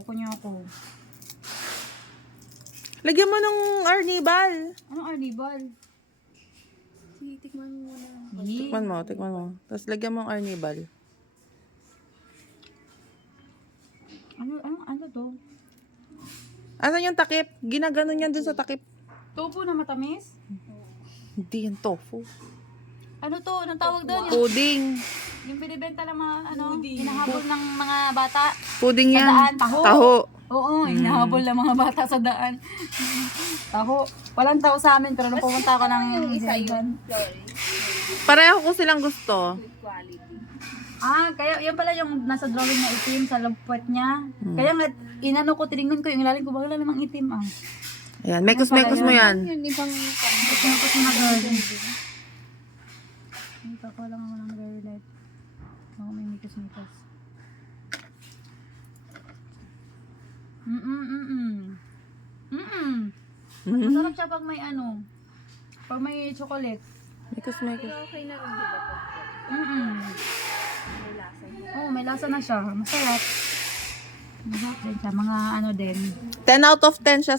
Loko niya ako. Lagyan mo ng arnibal. Anong arnibal? Tikman mo muna. Tikman mo. Tapos lagyan mo ng arnibal. Ano to? Asan yung takip? Ginaganon yan dun sa takip. Tofu na matamis? Hindi yan tofu. Ano to? Anong tawag doon? Puding. Yung binibenta ng mga hinahabol ng mga bata. Puding Sa yan. daan, taho. Taho. Oo, hinahabol ng mga bata sa daan. Taho. Walang taho sa amin, pero nung pumunta ako ng Yung isa yun. Sorry. Pareho ko silang gusto. Good quality. Kaya yan pala yung nasa drawing na itim sa lagpot niya. Kaya nga, inano ko, tinignan ko yung ilalim ko, wala namang itim ah. Ayan, mekos-mekos mo yan. Yun, ibang Ito ko na girl. Ito ko lang ako ng very light. Ako may mikas-mikas. Masarap siya pag may pag may chocolate. Mekos-mekos. okay na rin, di ba? May lasa. Oo, may lasa na siya. Masarap. Masarap din siya. Mga din. 10 out of 10 siya